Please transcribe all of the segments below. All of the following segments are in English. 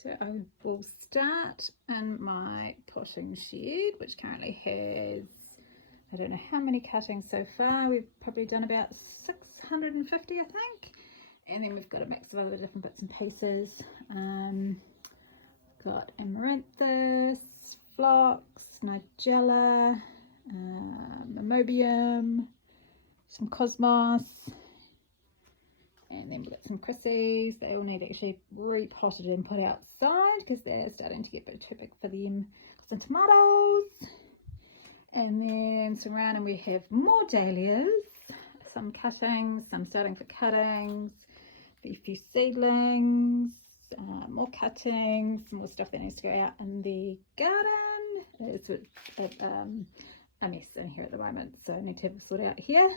So I will start in my potting shed, which currently has, I don't know how many cuttings so far. We've probably done about 650, I think. And then we've got a mix of other different bits and pieces. Got amaranthus, phlox, nigella, amobium, some cosmos, and then we've got some chryses. They all need actually repotted and put outside because they're starting to get a bit too big for them. Some tomatoes, and then surrounding we have more dahlias, some cuttings, some starting for cuttings, a few seedlings, more cuttings, more stuff that needs to go out in the garden. It's a mess in here at the moment, so I need to have it sort out here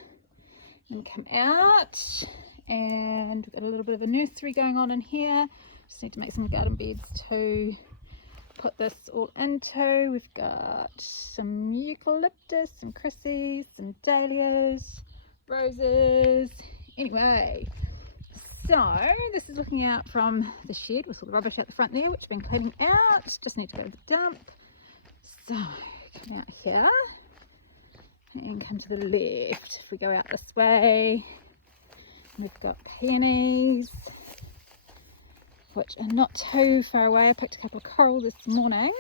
and come out. And we've got a little bit of a nursery going on in here. Just need to make some garden beds to put this all into. We've got some eucalyptus, some chryses, some dahlias, roses. Anyway, so this is looking out from the shed with all the rubbish out the front there, which I've been cleaning out. Just need to go to the dump. So come out here and come to the left. If we go out this way, we've got peonies, which are not too far away. I picked a couple of coral this morning,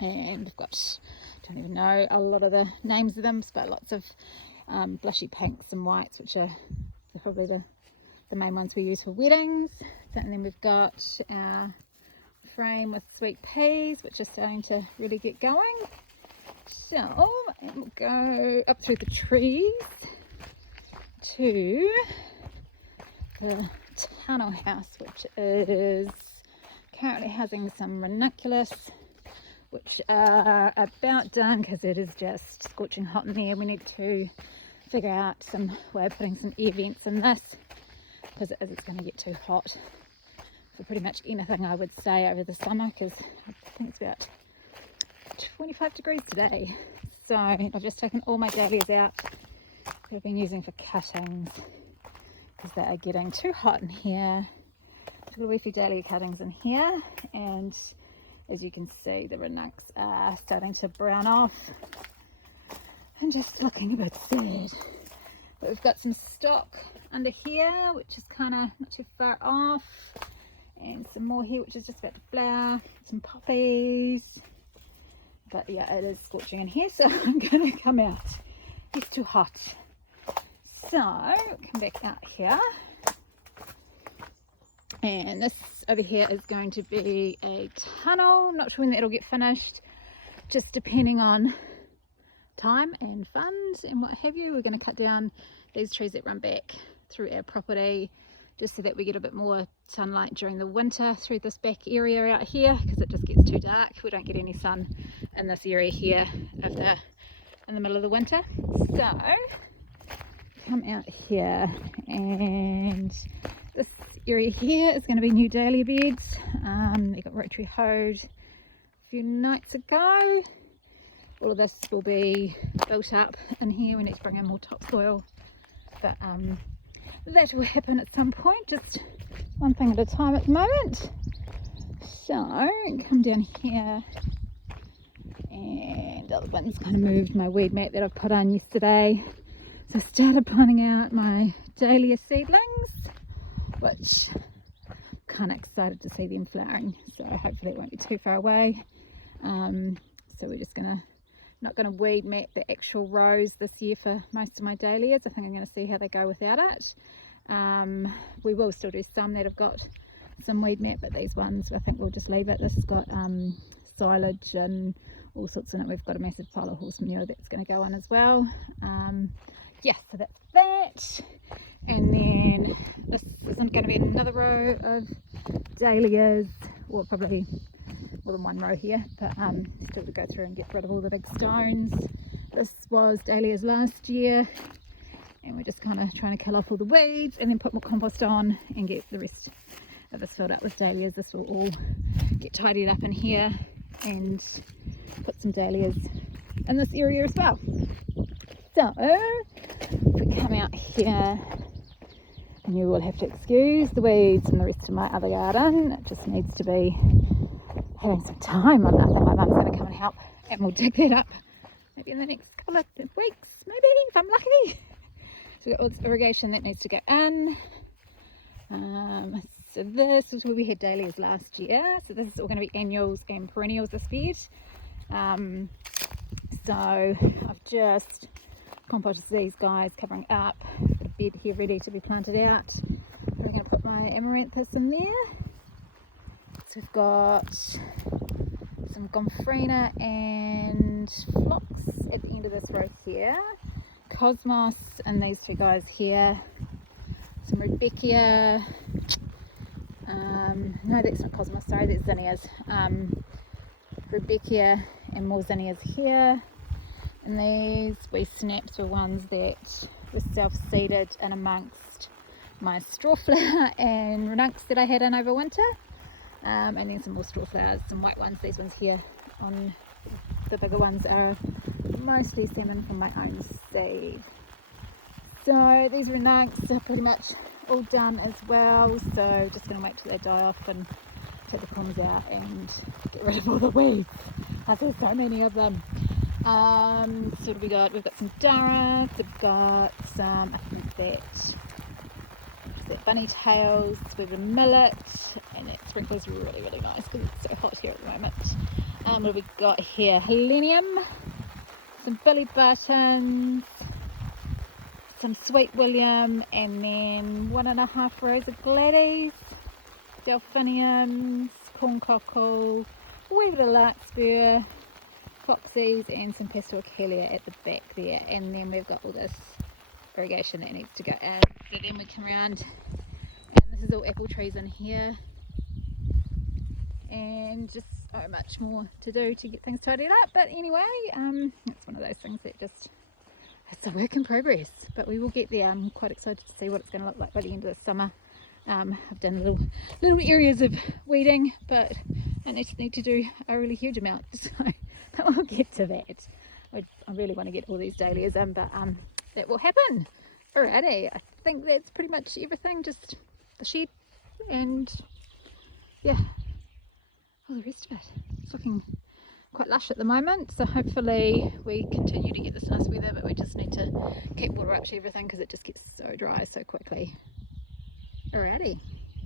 and we've got, don't even know a lot of the names of them, but lots of blushy pinks and whites, which are probably the main ones we use for weddings. And then we've got our frame with sweet peas, which are starting to really get going. So, and we'll go up through the trees to the tunnel house, which is currently housing some ranunculus, which are about done because it is just scorching hot in there. We need to figure out some way of putting some air vents in this, because it's going to get too hot for pretty much anything, I would say, over the summer, because I think it's about 25 degrees today. So I've just taken all my dahlias out that I've been using for cuttings because they are getting too hot in here. I've got a wee few dahlia cuttings in here, and as you can see, the ranunculates are starting to brown off and just looking a bit sad. But we've got some stock under here, which is kind of not too far off, and some more here, which is just about to flower, some poppies. But yeah, it is scorching in here, so I'm going to come out. It's too hot. So come back out here, and this over here is going to be a tunnel. I'm not sure when that'll get finished, just depending on time and funds and what have you. We're going to cut down these trees that run back through our property, just so that we get a bit more sunlight during the winter through this back area out here, because it just gets too dark. We don't get any sun in this area here in the middle of the winter. So come out here, and this area here is going to be new dahlia beds. They got rotary hoed a few nights ago. All of this will be built up in here. We need to bring in more topsoil, but that will happen at some point, just one thing at a time at the moment. So come down here, and the other one's kind of moved my weed mat that I put on yesterday. So I started planting out my dahlia seedlings, which I'm kind of excited to see them flowering, so hopefully it won't be too far away. So we're just not going to weed mat the actual rows this year for most of my dahlias. I think I'm going to see how they go without it. We will still do some that have got some weed mat, but these ones I think we'll just leave it. This has got silage and all sorts in it. We've got a massive pile of horse manure that's going to go in as well. Yeah, so that's that. And then this isn't going to be another row of dahlias, or probably more than one row here, but still to go through and get rid of all the big stones. This was dahlias last year, and we're just kind of trying to kill off all the weeds and then put more compost on and get the rest of this filled up with dahlias. This will all get tidied up in here, and put some dahlias in this area as well. So if we come out here, And you will have to excuse the weeds and the rest of my other garden. It just needs to be having some time on that. My mum's going to come and help, and we'll dig that up maybe in the next couple of weeks, maybe, if I'm lucky. So we've got all this irrigation that needs to go in. So this is where we had dahlias last year. So this is all going to be annuals and perennials this bed. So I've just composted these guys, covering up. Got a bed here ready to be planted out. I'm going to put my amaranthus in there. So we've got some gomphrena and phlox at the end of this row here. Cosmos and these two guys here. Some Rudbeckia. No, that's not Cosmos, sorry, that's zinnias. Rudbeckia and more zinnias here. And these wee snaps were ones that were self-seeded in amongst my straw flower and ranuncs that I had in over winter. And then some more straw flowers, some white ones. These ones here on the bigger ones are mostly salmon from my own seed. So these ranuncs are pretty much all done as well, so just going to wait till they die off and take the ponds out and get rid of all the weeds. I've had so many of them. So what have we got? We've got some Durra, we've got some, I think that bunny tails, we've got a millet, and that sprinkler's really, really nice because it's so hot here at the moment. What have we got here? Helenium, some Billy Buttons, some Sweet William, and then 1.5 rows of Gladys, Delphiniums, Corncockle, a wee bit of larkspur, foxies, and some pastel camellia at the back there. And then we've got all this irrigation that needs to go in. So then we come around, and this is all apple trees in here, and just so much more to do to get things tidied up. But anyway, it's one of those things that just, it's a work in progress, but we will get there. I'm quite excited to see what it's going to look like by the end of the summer. I've done little areas of weeding, but I need to do a really huge amount, so we'll get to that. I really want to get all these dahlias in, but that will happen. Alrighty, I think that's pretty much everything, just the shed and yeah, all the rest of it. It's looking quite lush at the moment, so hopefully we continue to get this nice weather, but we just need to keep water up to everything because it just gets so dry so quickly. Alrighty.